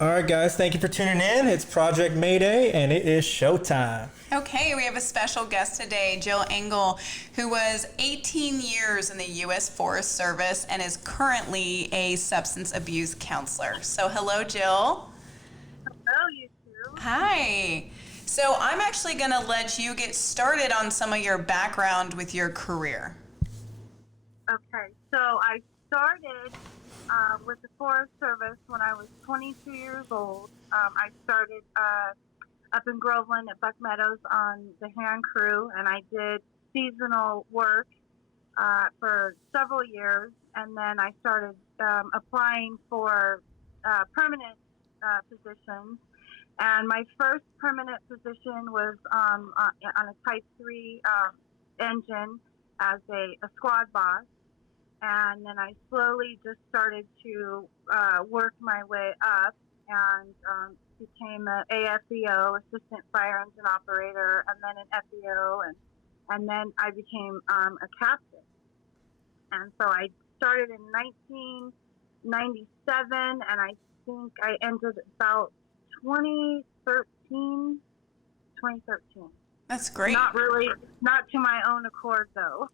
All right, guys, thank you for tuning in. It's Project Mayday, and it is showtime. Okay, we have a special guest today, Jill Engle, who was 18 years in the U.S. Forest Service and is currently a substance abuse counselor. So, hello, Jill. Hello, you two. Hi. So, I'm actually going to let you get started on some of your background with your career. Okay, so I started with the Forest Service when I was 22 years old. I started up in Groveland at Buck Meadows on the hand crew, and I did seasonal work for several years, and then I started applying for permanent positions. And my first permanent position was on a Type 3 engine as a squad boss. And then I slowly just started to work my way up and became an AFEO, Assistant Fire Engine Operator, and then an FEO, and then I became a captain. And so I started in 1997, and I think I ended about 2013. 2013. That's great. Not really, not to my own accord, though.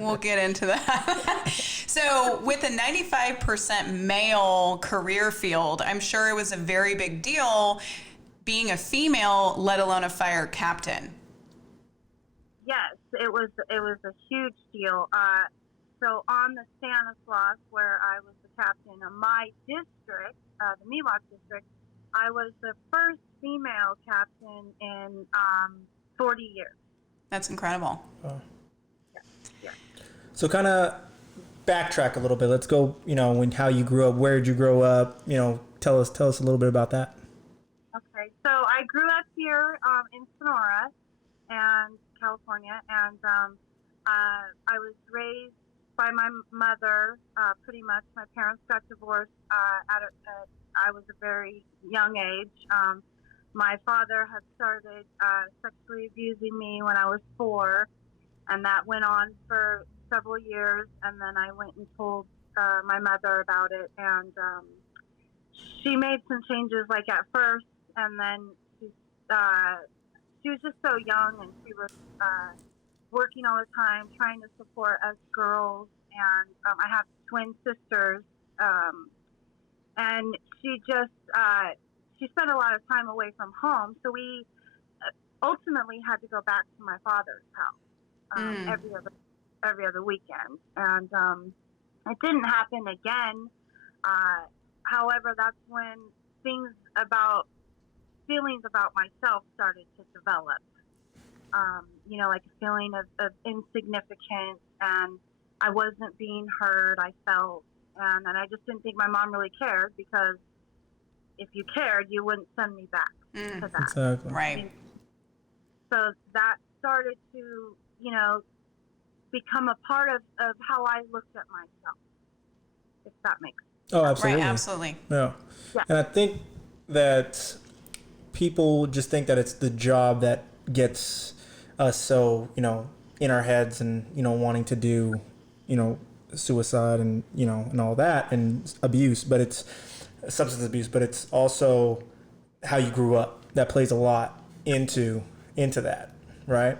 We'll get into that. So, with a 95% male career field, I'm sure it was a very big deal being a female, let alone a fire captain. Yes, it was a huge deal. So on the Stanislaus, where I was the captain of my district, the Miwok district, I was the first female captain in 40 years. That's incredible. Oh. Yeah. So, kind of backtrack a little bit. Let's go. When how you grew up. Where did you grow up? Tell us a little bit about that. Okay, so I grew up here in Sonora, and California, and I was raised by my mother. Pretty much, my parents got divorced I was a very young age. My father had started sexually abusing me when I was 4, and that went on for several years. And then I went and told my mother about it, and she made some changes, like at first, and then she was just so young, and she was working all the time, trying to support us girls. And I have twin sisters, and she just she spent a lot of time away from home, so we ultimately had to go back to my father's house every other weekend, and it didn't happen again. However, that's when feelings about myself started to develop. Like a feeling of insignificance, and I wasn't being heard, I felt. And I just didn't think my mom really cared, because if you cared, you wouldn't send me back to that. Exactly. Right. So that started to, become a part of how I looked at myself, if that makes sense. Oh, absolutely. Right, absolutely. Yeah. Yeah. And I think that people just think that it's the job that gets us so in our heads and wanting to do suicide and and all that and abuse, but it's substance abuse, but it's also how you grew up that plays a lot into that, right?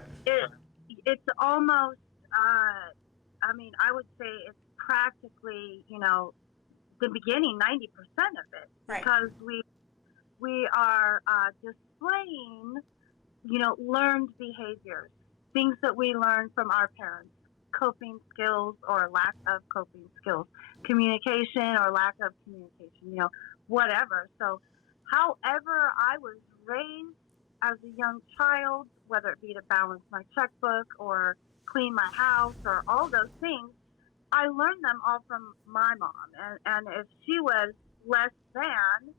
It's almost, I would say it's practically, the beginning 90% of it, Right. because we are displaying, learned behaviors, things that we learned from our parents, coping skills or lack of coping skills, communication or lack of communication, whatever. So, however I was raised as a young child, whether it be to balance my checkbook or clean my house or all those things, I learned them all from my mom. And if she was less than,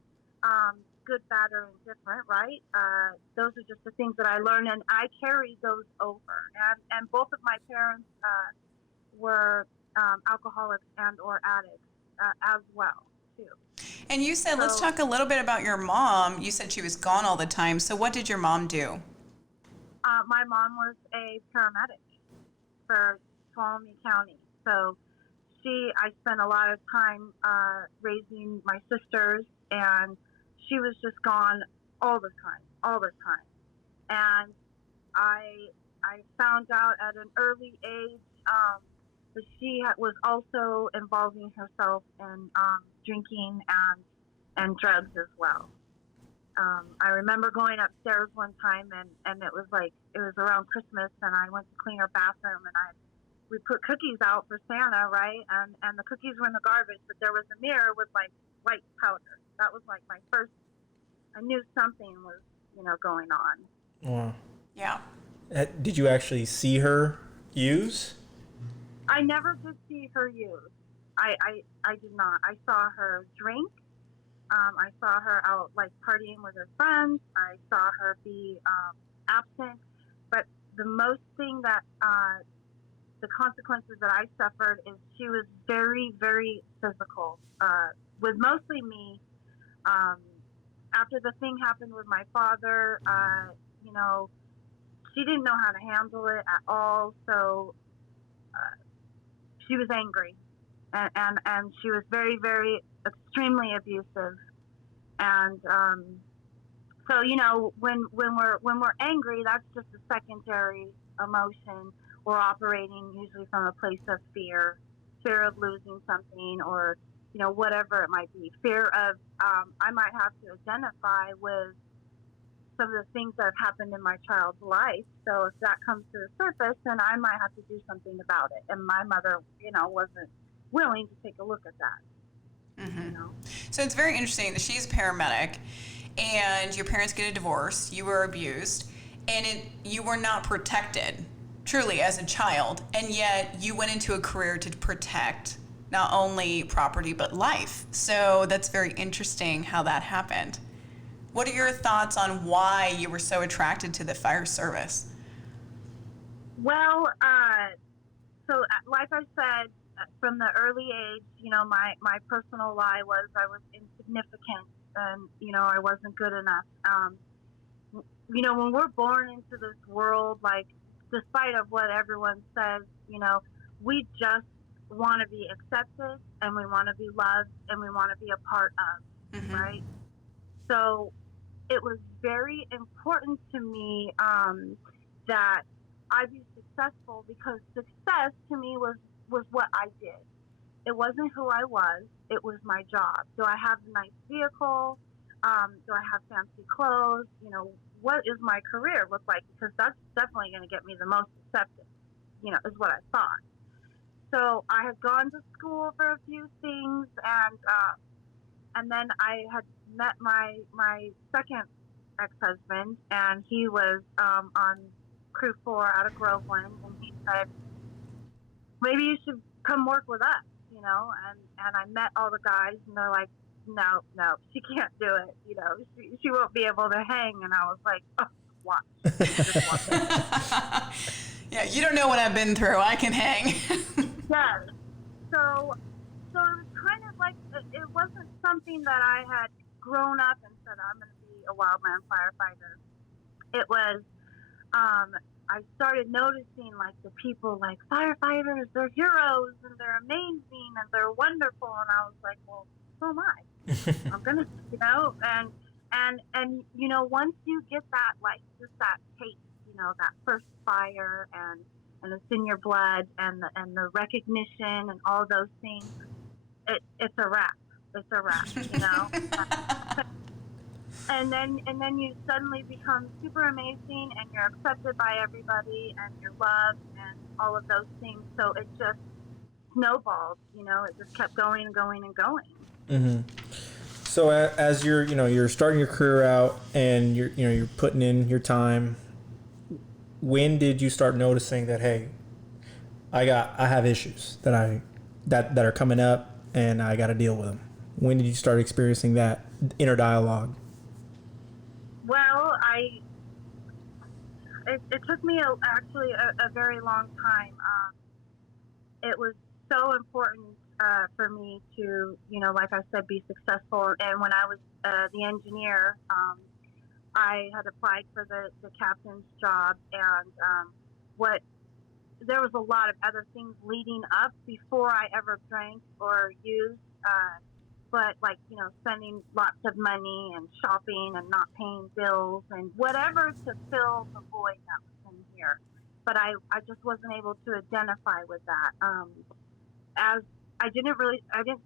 good, bad, or indifferent, right? Those are just the things that I learned, and I carried those over. And both of my parents were alcoholics and or addicts as well, too. And you said, let's talk a little bit about your mom. You said she was gone all the time. So, what did your mom do? My mom was a paramedic for Tuolumne County. So I spent a lot of time raising my sisters, and she was just gone all the time. And I found out at an early age that she was also involving herself in drinking and drugs as well. I remember going upstairs one time, and it was around Christmas, and I went to clean her bathroom, and we put cookies out for Santa, right? And the cookies were in the garbage, but there was a mirror with like white powder. That was like my first. I knew something was, going on. Wow. Yeah. Did you actually see her use? I never did see her use. I did not. I saw her drink. I saw her out like partying with her friends. I saw her be absent. But the most thing that the consequences that I suffered is she was very, very physical with mostly me. After the thing happened with my father, she didn't know how to handle it at all. So she was angry, and she was very, very extremely abusive. And so when we're angry, that's just a secondary emotion. We're operating usually from a place of fear of losing something, or whatever it might be. Fear of I might have to identify with some of the things that have happened in my child's life. So if that comes to the surface, then I might have to do something about it. And my mother, wasn't willing to take a look at that. Mm-hmm. So it's very interesting that she's a paramedic, and your parents get a divorce. You were abused, and you were not protected, truly, as a child. And yet you went into a career to protect not only property, but life. So that's very interesting how that happened. What are your thoughts on why you were so attracted to the fire service? Well, so like I said, from the early age, my personal lie was I was insignificant, and, I wasn't good enough. When we're born into this world, like, despite of what everyone says, we just want to be accepted, and we want to be loved, and we want to be a part of, Mm-hmm. right? So it was very important to me that I be successful, because success to me was what I did. It wasn't who I was. It was my job. Do I have a nice vehicle? Do I have fancy clothes? What is my career look like? Because that's definitely going to get me the most acceptance, is what I thought. So I had gone to school for a few things, and then I had met my second ex-husband, and he was on Crew 4 out of Groveland, and he said, maybe you should come work with us, and I met all the guys, and they're like, no, she can't do it, she won't be able to hang. And I was like, oh, watch. Yeah, you don't know what I've been through. I can hang. Yes. So it was kind of like, it wasn't something that I had grown up and said, I'm going to be a wildland firefighter. It was, I started noticing, like, the people, like, firefighters, they're heroes, and they're amazing, and they're wonderful. And I was like, well, so am I. I'm going to, and once you get that, like, just that taste, that first fire, and it's in your blood, and the recognition and all those things, it's a wrap. It's a wrap, And then you suddenly become super amazing, and you're accepted by everybody, and you're loved, and all of those things. So it just snowballed, it just kept going and going and going. Mm-hmm. So as you're starting your career out, and you're putting in your time, when did you start noticing that, hey, I have issues that are coming up, and I got to deal with them? When did you start experiencing that inner dialogue? Well, it took me actually a very long time. It was so important for me to, like I said, be successful. And when I was the engineer, I had applied for the captain's job, and there was a lot of other things leading up before I ever drank or used. but like, spending lots of money and shopping and not paying bills and whatever to fill the void that was in here. But I just wasn't able to identify with that. As I didn't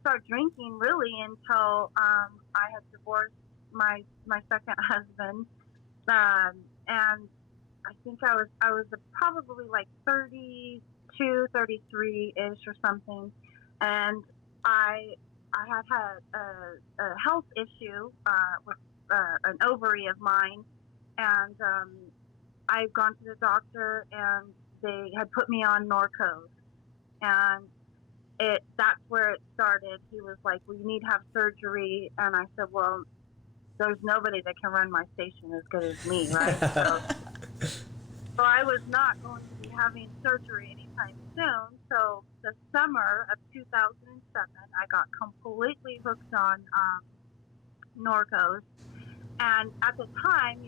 start drinking really until I had divorced my second husband, and I think I was probably like 32, 33 ish or something, and I had a health issue with an ovary of mine, and I had gone to the doctor, and they had put me on Norcos, and that's where it started. He was like, well, you need to have surgery, and I said, well, there's nobody that can run my station as good as me, right? So I was not going to be having surgery anytime soon. So the summer of 2007, I got completely hooked on Norcos. And at the time,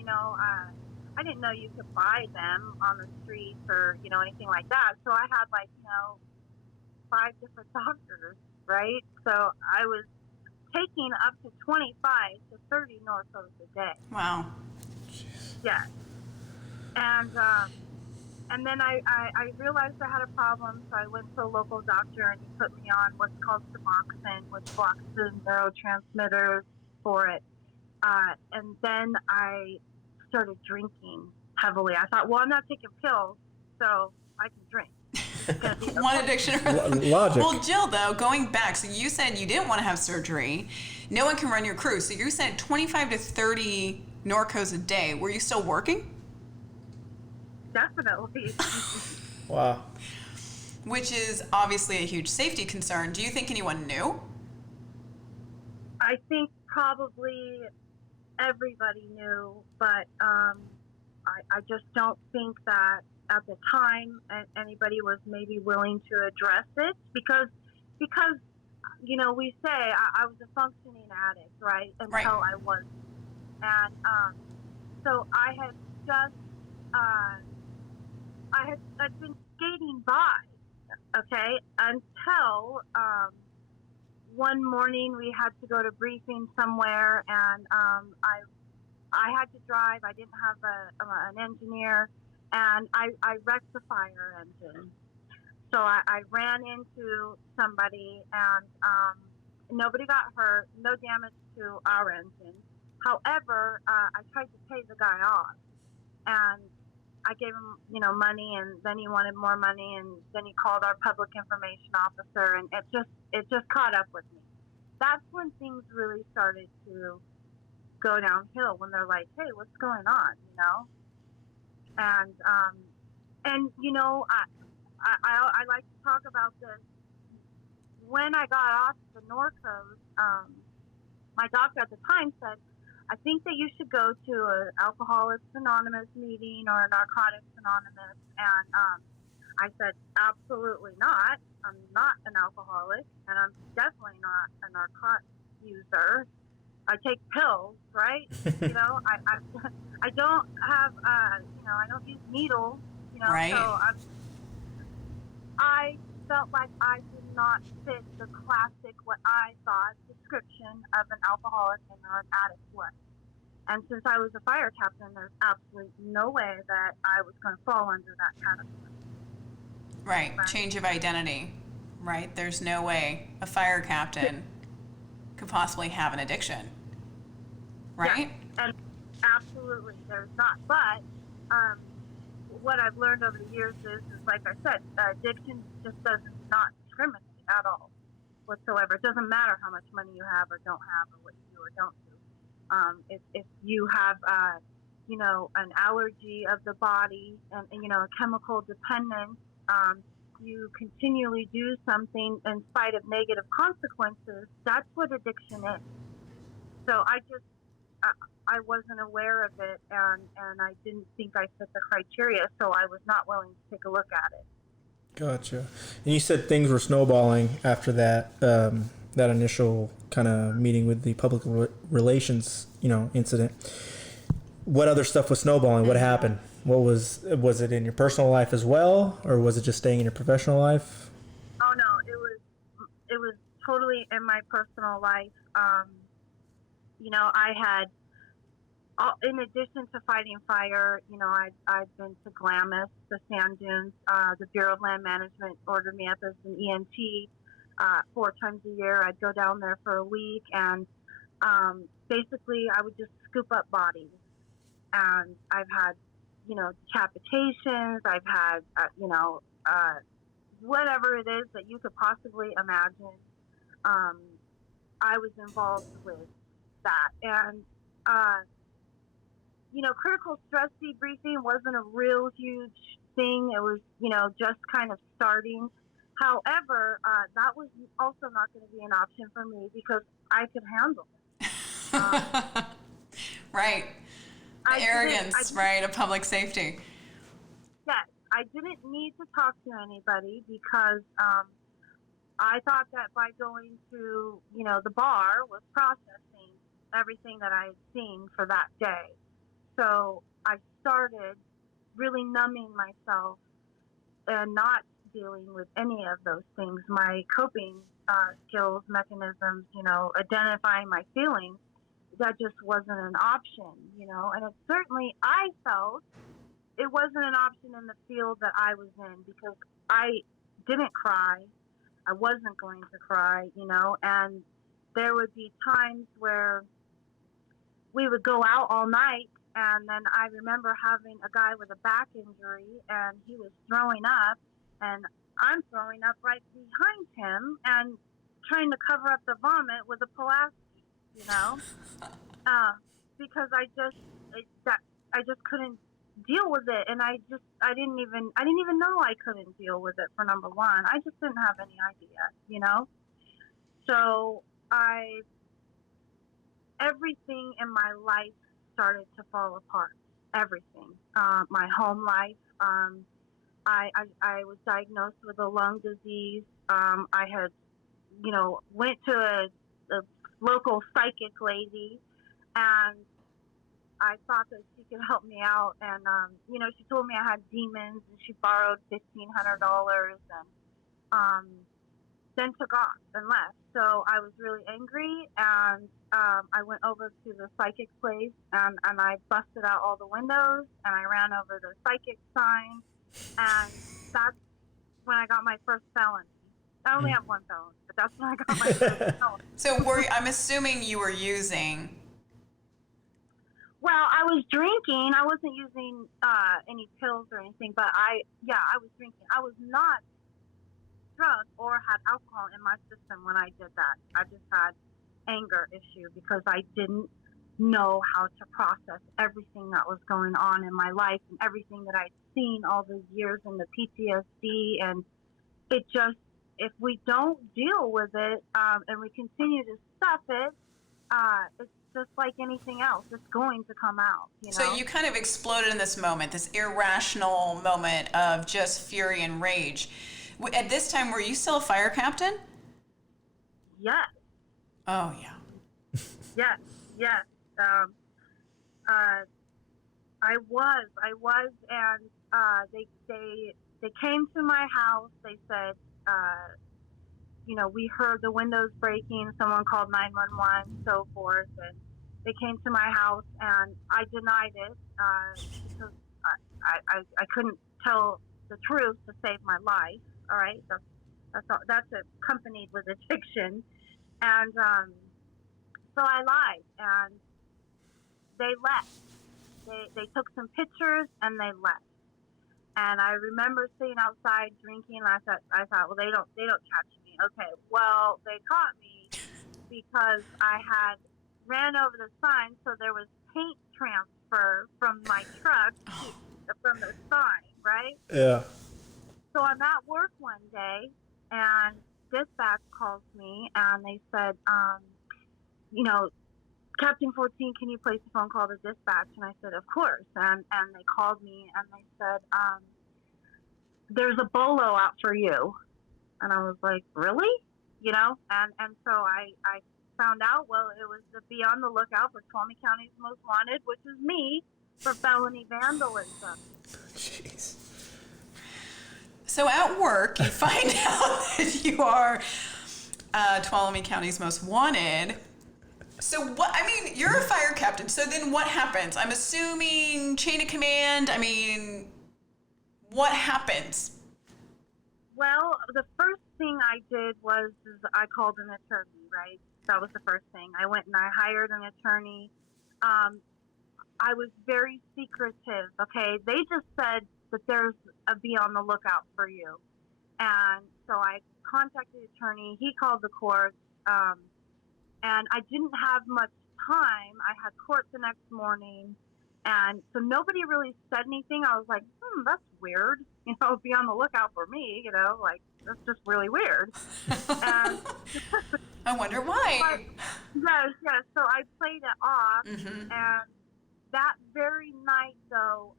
I didn't know you could buy them on the streets or, anything like that. So I had 5 different doctors, right? So I was taking up to 25 to 30 Norcos a day. Wow. Yeah. And then I realized I had a problem, so I went to a local doctor, and he put me on what's called Suboxone, which blocks the neurotransmitters for it. And then I started drinking heavily. I thought, well, I'm not taking pills, so I can drink. One addiction. Logic. Well, Jill, though, going back, so you said you didn't want to have surgery. No one can run your crew. So you said 25 to 30 Norcos a day. Were you still working? Definitely. Wow. Which is obviously a huge safety concern. Do you think anyone knew? I think probably everybody knew, but I just don't think that at the time anybody was maybe willing to address it because we say I was a functioning addict, right? Until Right. I wasn't. And so I had just I'd been skating by, okay, until one morning we had to go to briefing somewhere, and I had to drive. I didn't have an engineer, and I wrecked the fire engine. So I ran into somebody, and nobody got hurt, no damage to our engine. However, I tried to pay the guy off, and I gave him, money, and then he wanted more money, and then he called our public information officer, and it just caught up with me. That's when things really started to go downhill, when they're like, hey, what's going on, And I like to talk about this. When I got off the Norcos, my doctor at the time said, I think that you should go to an Alcoholics Anonymous meeting or a Narcotics Anonymous. And I said, absolutely not. I'm not an alcoholic, and I'm definitely not a narcotic user. I take pills, right? I don't have, I don't use needles, Right. So I felt like I did not fit the classic, what I thought, description of an alcoholic and or an addict was. And since I was a fire captain, there's absolutely no way that I was going to fall under that category. Right. Change of identity. Right. There's no way a fire captain could possibly have an addiction. Right? Yeah, and absolutely, there's not. But what I've learned over the years is like I said, addiction just does not discriminate at all whatsoever. It doesn't matter how much money you have or don't have, or what you do or don't do. If you have, an allergy of the body and a chemical dependence, you continually do something in spite of negative consequences. That's what addiction is. So I wasn't aware of it, and I didn't think I fit the criteria, so I was not willing to take a look at it. Gotcha. And you said things were snowballing after that, that initial kind of meeting with the public relations, incident. What other stuff was snowballing? What happened? Was it in your personal life as well, or was it just staying in your professional life? Oh no, it was totally in my personal life. I had, in addition to fighting fire, I'd been to Glamis, the sand dunes. The Bureau of Land Management ordered me up as an EMT 4 times a year. I'd go down there for a week, and basically I would just scoop up bodies. And I've had, decapitations. I've had, whatever it is that you could possibly imagine. I was involved with that. And, critical stress debriefing wasn't a real huge thing. It was, just kind of starting. However, that was also not going to be an option for me because I could handle it. Right. The arrogance, right, of public safety. Yes. I didn't need to talk to anybody because I thought that by going to, the bar was processing everything that I had seen for that day. So I started really numbing myself and not dealing with any of those things. My coping skills, mechanisms, identifying my feelings, that just wasn't an option, and it certainly, I felt it wasn't an option in the field that I was in because I didn't cry. I wasn't going to cry, and there would be times where we would go out all night, and then I remember having a guy with a back injury, and he was throwing up, and I'm throwing up right behind him and trying to cover up the vomit with a Pulaski, because I just couldn't deal with it, and I didn't even know I couldn't deal with it. For number one, I just didn't have any idea, So everything in my life started to fall apart. Everything, my home life. I was diagnosed with a lung disease. I had, went to a local psychic lady, and I thought that she could help me out. And, she told me I had demons, and she borrowed $1,500 and then took off and left. So I was really angry, and I went over to the psychic place, and I busted out all the windows, and I ran over the psychic sign, and that's when I got my first felony. I only have one felony, but that's when I got my first felony. So I'm assuming you were using. Well, I was drinking. I wasn't using any pills or anything, but I was drinking. I was not drunk or had alcohol in my system when I did that. I just had anger issue because I didn't know how to process everything that was going on in my life and everything that I'd seen all those years and the PTSD. And it just, if we don't deal with it and we continue to stuff it, it's just like anything else. It's going to come out. So you kind of exploded in this moment, this irrational moment of just fury and rage. At this time, were you still a fire captain? Yes. Oh, yeah. Yes. I was, and they came to my house. They said, we heard the windows breaking. Someone called 911, so forth, and they came to my house, and I denied it because I couldn't tell the truth to save my life. All right, that's accompanied with addiction, and so I lied, and they left. They took some pictures and they left. And I remember sitting outside drinking. And I thought, well, they don't catch me. Okay, well, they caught me because I had ran over the sign, so there was paint transfer from my truck from the sign, right? Yeah. So I'm at work one day, and dispatch calls me, and they said, Captain 14, can you place a phone call to dispatch? And I said, of course. And they called me, and they said, there's a bolo out for you. And I was like, really? And so I found out, well, it was to be on the lookout for Tuolumne County's Most Wanted, which is me, for felony vandalism. Jeez. So at work, you find out that you are Tuolumne County's Most Wanted. So what, I mean, you're a fire captain, so then what happens? I'm assuming chain of command, I mean, what happens? Well, the first thing I did was I called an attorney, right? That was the first thing. I went and I hired an attorney. I was very secretive, okay? They just said that there's a be on the lookout for you. And so I contacted the attorney. He called the court. And I didn't have much time. I had court the next morning. And so nobody really said anything. I was like, that's weird. You know, be on the lookout for me, you know, like, that's just really weird. And I wonder why. yes. So I played it off. And that very night, though,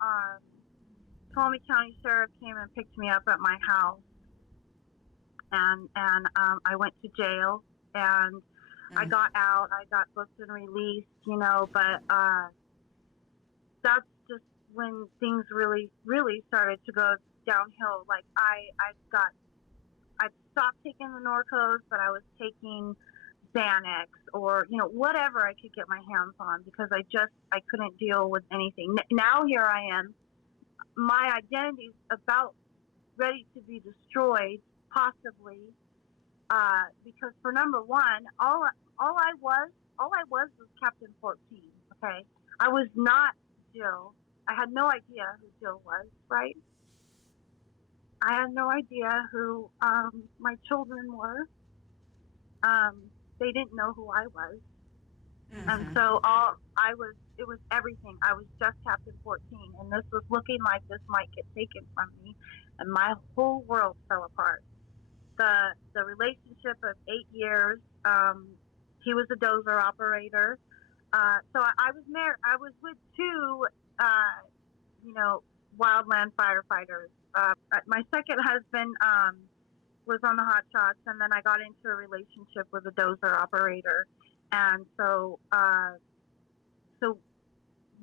Ptolemy County Sheriff came and picked me up at my house. And I went to jail. And I got out. I got booked and released, you know, but that's just when things really, really started to go downhill. Like I stopped taking the Norcos, but I was taking Xanax or, you know, whatever I could get my hands on because I couldn't deal with anything. Now here I am. My identity's about ready to be destroyed, possibly. Because for number one, all I was Captain 14. Okay, I was not Jill. I had no idea who Jill was. Right? I had no idea who my children were. They didn't know who I was, and so it was everything. I was just Captain 14, and this was looking like this might get taken from me, and my whole world fell apart. The relationship of 8 years. He was a dozer operator. So I was married. I was with two, wildland firefighters. My second husband was on the hot shots, and then I got into a relationship with a dozer operator. And so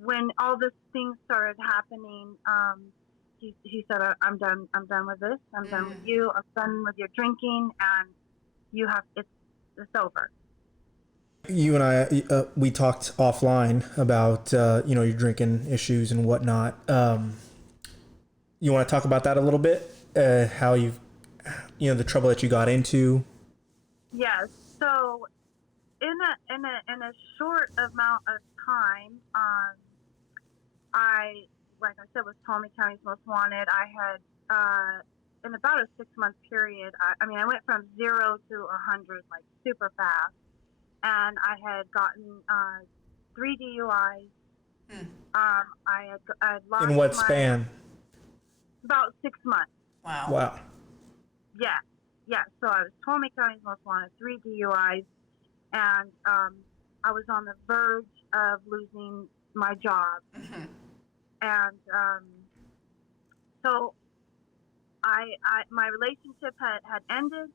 when all this thing started happening, he said, I'm done with this. I'm done with you. I'm done with your drinking, and it's over. You and I, we talked offline about, your drinking issues and whatnot. You want to talk about that a little bit? How the trouble that you got into? Yes. So in a short amount of time, like I said, was Ptolemy County's Most Wanted. I had, in about a 6-month period, I went from 0 to 100, like super fast. And I had gotten 3 DUIs. I had lost. In what span? About 6 months. Wow. Yeah. So I was Ptolemy County's Most Wanted, 3 DUIs, and I was on the verge of losing my job. And so my relationship had ended.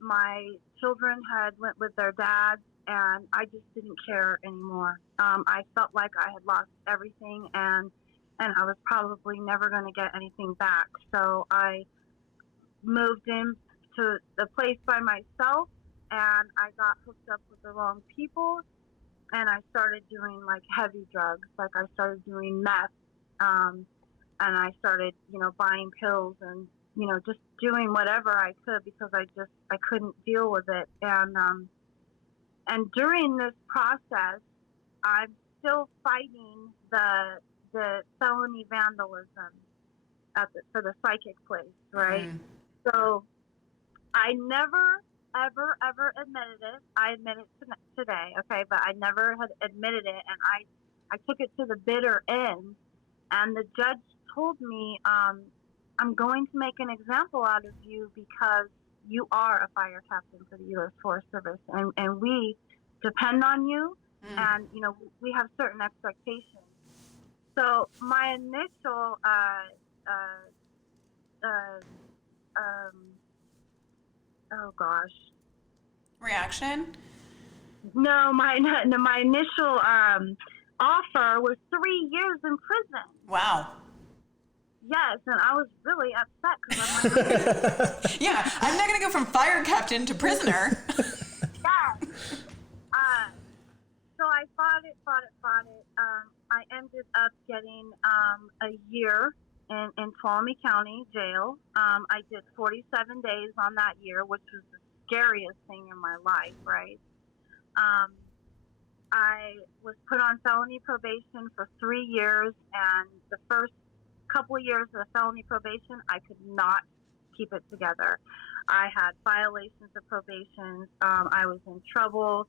My children had went with their dads, and I just didn't care anymore. I felt like I had lost everything, and I was probably never going to get anything back. So I moved into the place by myself, and I got hooked up with the wrong people, and I started doing like heavy drugs. Like I started doing meth, and I started, buying pills and, just doing whatever I could because I couldn't deal with it. And during this process, I'm still fighting the felony vandalism for the psychic place, right? So I never, ever admitted it. I admit it today, okay? But I never had admitted it, and I took it to the bitter end. And the judge told me, I'm going to make an example out of you because you are a fire captain for the U.S. Forest Service, and we depend on you, and, we have certain expectations. So my initial reaction? No, my initial offer was 3 years in prison. Wow. Yes, and I was really upset because I'm like, yeah, I'm not going to go from fire captain to prisoner. yes. I fought it. I ended up getting a year in Tuolumne County Jail. I did 47 days on that year, which was the scariest thing in my life, right? I was put on felony probation for 3 years, and the first couple of years of the felony probation, I could not keep it together. I had violations of probation. I was in trouble,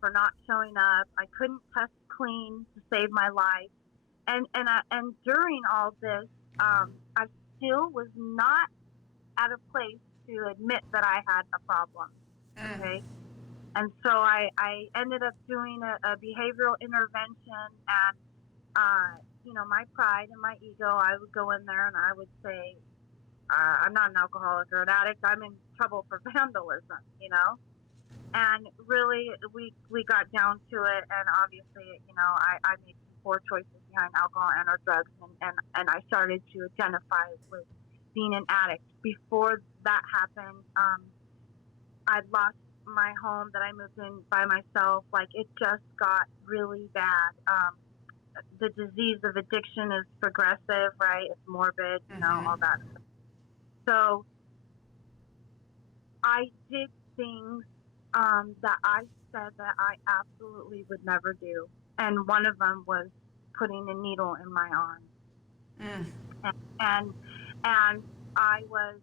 for not showing up. I couldn't test clean to save my life. And during all this, I still was not at a place to admit that I had a problem. Okay. And so I ended up doing a behavioral intervention, and, my pride and my ego, I would go in there and I would say, I'm not an alcoholic or an addict. I'm in trouble for vandalism, And really, we got down to it, and obviously, I made poor choices behind alcohol and or drugs, and I started to identify with being an addict. Before that happened, I'd lost my home that I moved in by myself. Like, it just got really bad. The disease of addiction is progressive, right? It's morbid, all that stuff. So I did things that I said that I absolutely would never do. And one of them was putting a needle in my arm. And I was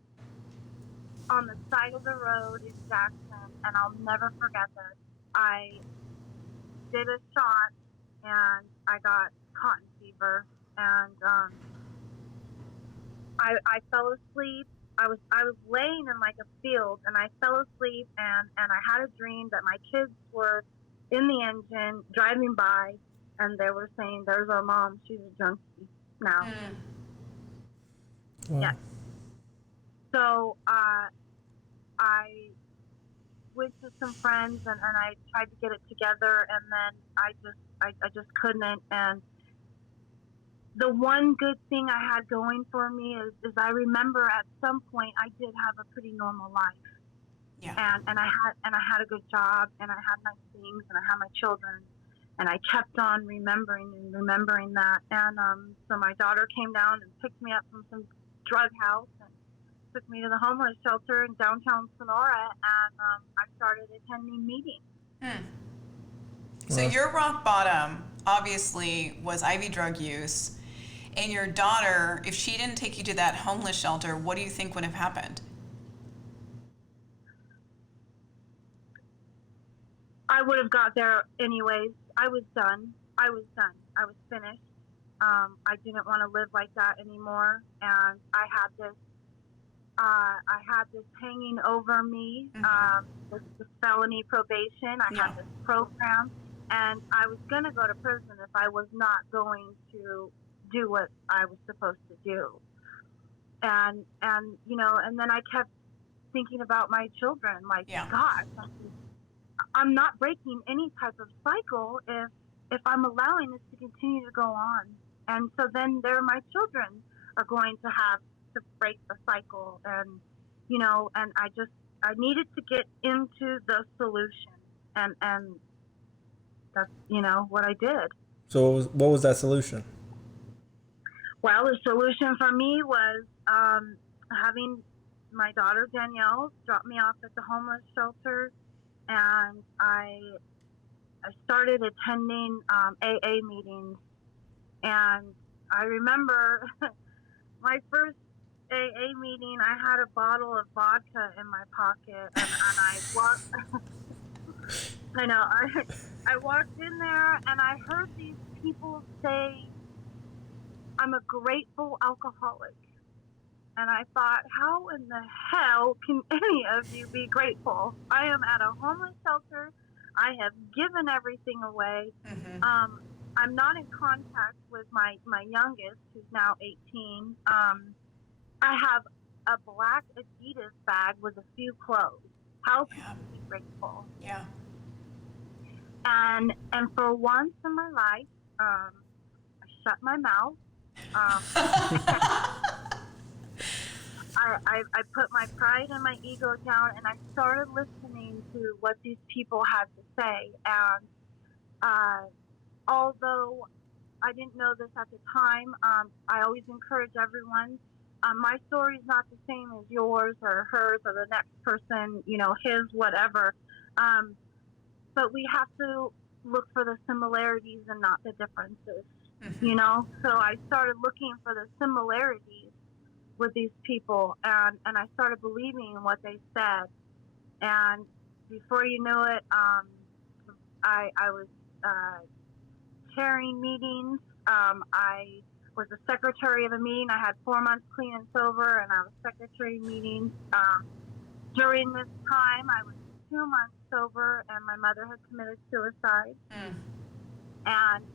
on the side of the road in Jackson, and I'll never forget this. I did a shot, and I got cotton fever, and I fell asleep. I was laying in like a field, and I fell asleep, and I had a dream that my kids were in the engine driving by, and they were saying, "There's our mom. She's a junkie now." Wow. Yeah. So I went to some friends, and I tried to get it together, and then I just couldn't. And the one good thing I had going for me is I remember at some point I did have a pretty normal life. Yeah. And I had a good job, and I had nice things, and I had my children, and I kept on remembering that. And so my daughter came down and picked me up from some drug house and took me to the homeless shelter in downtown Sonora, and I started attending meetings. So your rock bottom obviously was IV drug use, and your daughter, if she didn't take you to that homeless shelter, what do you think would have happened? I would have got there anyways. I was done. I was finished. I didn't want to live like that anymore, and I had this hanging over me, this felony probation. I had this program, and I was going to go to prison if I was not going to do what I was supposed to do. And then I kept thinking about my children, like, gosh, I'm not breaking any type of cycle if I'm allowing this to continue to go on. And so then my children are going to have to break the cycle, and I needed to get into the solution, and that's what I did. So what was that solution? Well, the solution for me was having my daughter Danielle drop me off at the homeless shelter, and I started attending AA meetings. And I remember my first AA meeting, I had a bottle of vodka in my pocket, and I walked. I walked in there, and I heard these people say, "I'm a grateful alcoholic." And I thought, how in the hell can any of you be grateful? I am at a homeless shelter. I have given everything away. I'm not in contact with my youngest, who's now 18. I have a black Adidas bag with a few clothes. How can you be grateful? Yeah. And for once in my life, I shut my mouth. I put my pride and my ego down, and I started listening to what these people had to say. And although I didn't know this at the time, I always encourage everyone. My story is not the same as yours or hers or the next person, his, whatever. But we have to look for the similarities and not the differences, So I started looking for the similarities with these people, and I started believing what they said. And before you knew it, I was chairing meetings. I was a secretary of a meeting. I had 4 months clean and sober, and I was secretary of meetings. During this time, I was 2 months sober, and my mother had committed suicide. And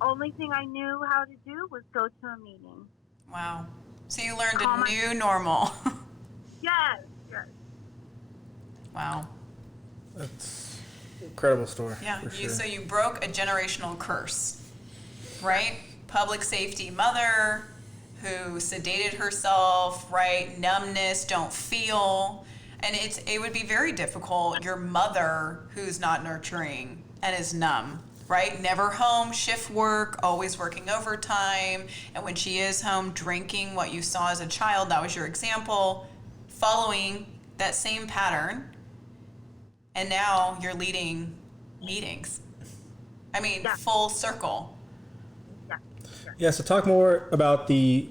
only thing I knew how to do was go to a meeting. Wow. So you learned a new normal. Yes. Wow. That's an incredible story. Yeah. For sure. So you broke a generational curse, right? Public safety mother who sedated herself, right? Numbness, don't feel. And it would be very difficult. Your mother who's not nurturing and is numb, right? Never home, shift work, always working overtime. And when she is home, drinking what you saw as a child, that was your example, following that same pattern. And now you're leading meetings. I mean, full circle. Yeah, so talk more about the,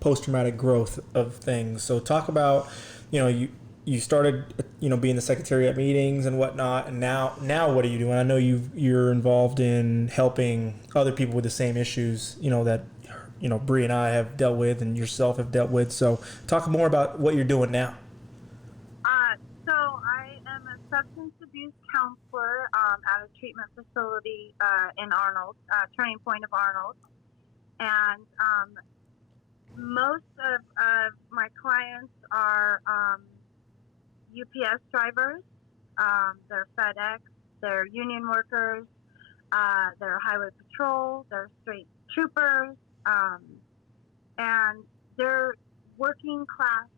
post-traumatic growth of things. So talk about, you started, being the secretary at meetings and whatnot, and now what are you doing? I know you're involved in helping other people with the same issues, that, Bree and I have dealt with and yourself have dealt with. So talk more about what you're doing now. So I am a substance abuse counselor at a treatment facility in Arnold, Turning Point of Arnold. And most of my clients are UPS drivers, they're FedEx, they're union workers, they're highway patrol, they're state troopers, and they're working class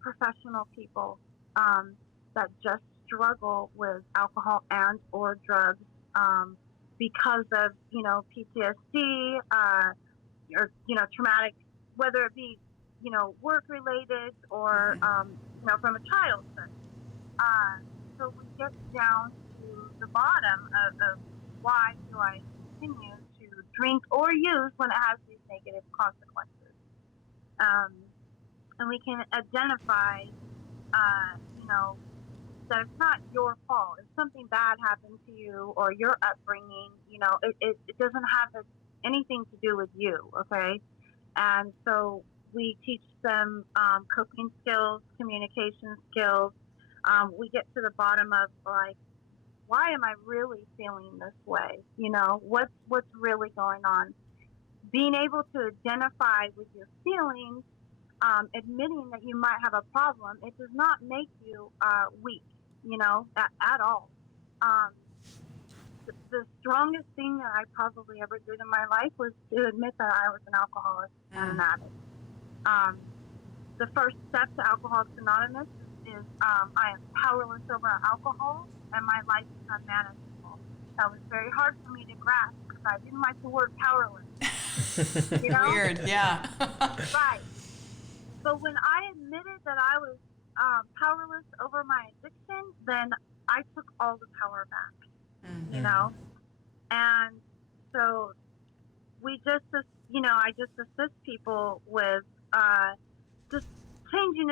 professional people that just struggle with alcohol and or drugs because of PTSD or traumatic, whether it be work related or from a childhood. So we get down to the bottom of why do I continue to drink or use when it has these negative consequences. And we can identify, that it's not your fault. If something bad happened to you or your upbringing, it doesn't have anything to do with you, okay? And so we teach them coping skills, communication skills. We get to the bottom of why am I really feeling this way? What's really going on? Being able to identify with your feelings, admitting that you might have a problem, it does not make you weak, at all. The strongest thing that I probably ever did in my life was to admit that I was an alcoholic and an addict. The first step to Alcoholics Anonymous is I am powerless over alcohol and my life is unmanageable. That was very hard for me to grasp because I didn't like the word powerless. Weird, yeah. Right. But when I admitted that I was powerless over my addiction, then I took all the power back. And so we just, I just assist people with just changing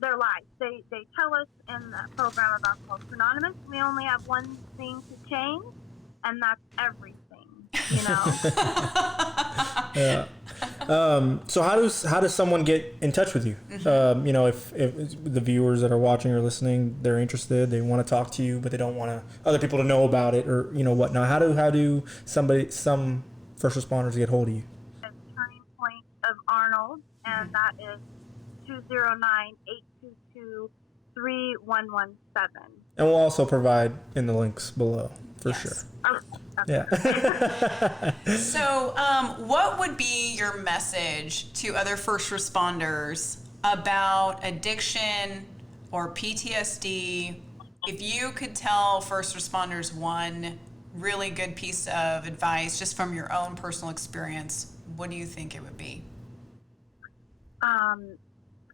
their lives. They tell us in the program of Alcoholics Anonymous, we only have one thing to change, and that's everything. Yeah. So how does someone get in touch with you? If the viewers that are watching or listening, they're interested, they want to talk to you, but they don't want other people to know about it or whatnot. How do some first responders get hold of you? It's Turning Point of Arnold, and that is 209-822-3117. And we'll also provide in the links below for sure. Okay. Yeah. So, what would be your message to other first responders about addiction, or PTSD, if you could tell first responders one really good piece of advice just from your own personal experience, what do you think it would be?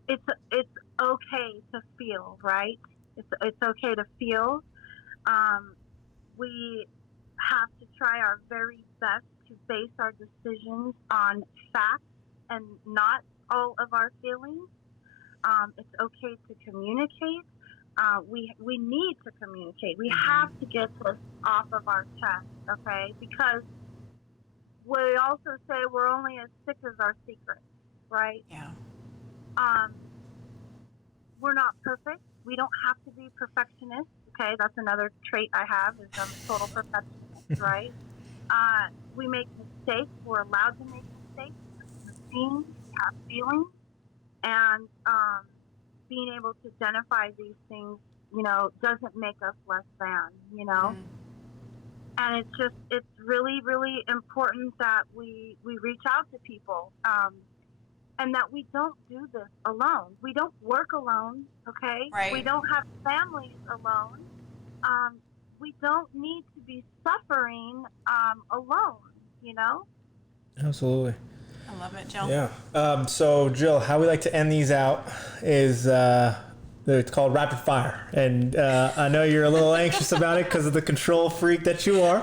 It's okay to feel, right? It's okay to feel. We have to try our very best to base our decisions on facts and not all of our feelings. It's okay to communicate. We need to communicate. We have to get this off of our chest, okay? Because we also say we're only as sick as our secrets, right? Yeah. We're not perfect. We don't have to be perfectionists, okay? That's another trait I have is I'm a total perfectionist, right? We make mistakes. We're allowed to make mistakes. We have feelings. And being able to identify these things, doesn't make us less than. And it's really, really important that we reach out to people, and that we don't do this alone. We don't work alone, okay? Right. We don't have families alone. We don't need to be suffering alone. Absolutely. I love it, Jill. Yeah. So, Jill, how we like to end these out is it's called rapid fire. And I know you're a little anxious about it because of the control freak that you are.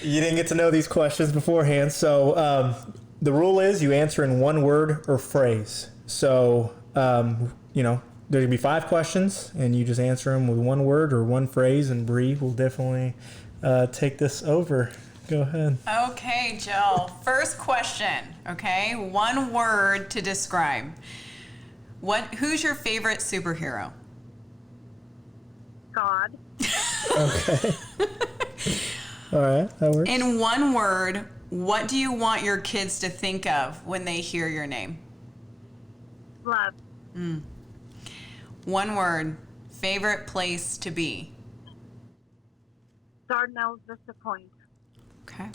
You didn't get to know these questions beforehand. So the rule is you answer in one word or phrase. So, there's going to be 5 questions, and you just answer them with one word or one phrase, and Bree will definitely take this over. Go ahead. Okay, Jill. First question, okay? One word to describe. Who's your favorite superhero? God. Okay. All right, that works. In one word, what do you want your kids to think of when they hear your name? Love. One word, favorite place to be? Dardanelles Vista Point. Okay.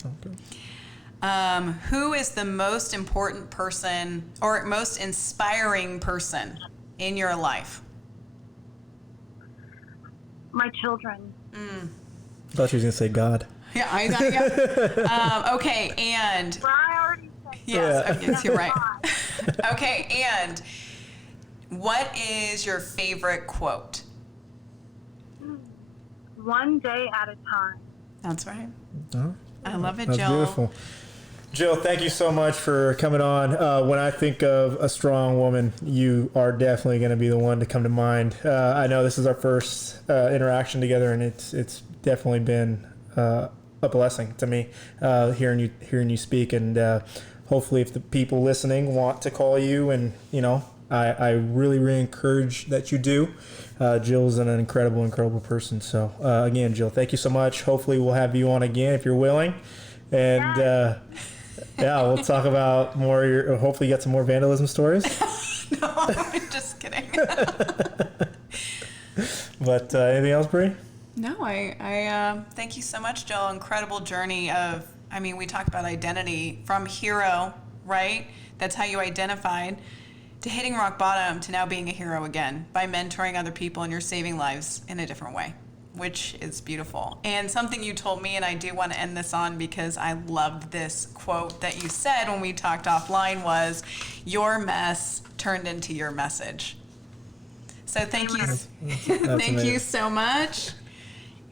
Who is the most important person or most inspiring person in your life? My children. I thought you was going to say God. Yeah, I got okay, and Well, I already said yes, you're right. God. Okay, and what is your favorite quote? One day at a time. That's right. Oh, I love it, that's Jill. beautiful. Jill, thank you so much for coming on. When I think of a strong woman, you are definitely going to be the one to come to mind. I know this is our first interaction together, and it's definitely been a blessing to me hearing you speak. And hopefully, if the people listening want to call you, and I really, really encourage that you do. Jill's an incredible person. So again, Jill, thank you so much. Hopefully, we'll have you on again if you're willing. And we'll talk about more. Hopefully, you got some more vandalism stories. No, I'm just kidding. But anything else, Bree? No, I thank you so much, Jill. Incredible journey of, we talked about identity from hero, right? That's how you identified, to hitting rock bottom, to now being a hero again by mentoring other people, and you're saving lives in a different way, which is beautiful. And something you told me, and I do want to end this on because I loved this quote that you said when we talked offline, was your mess turned into your message. So thank you. Thank you so much.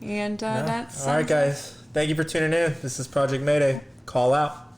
And that's all right, guys. Thank you for tuning in. This is Project Mayday. Call out.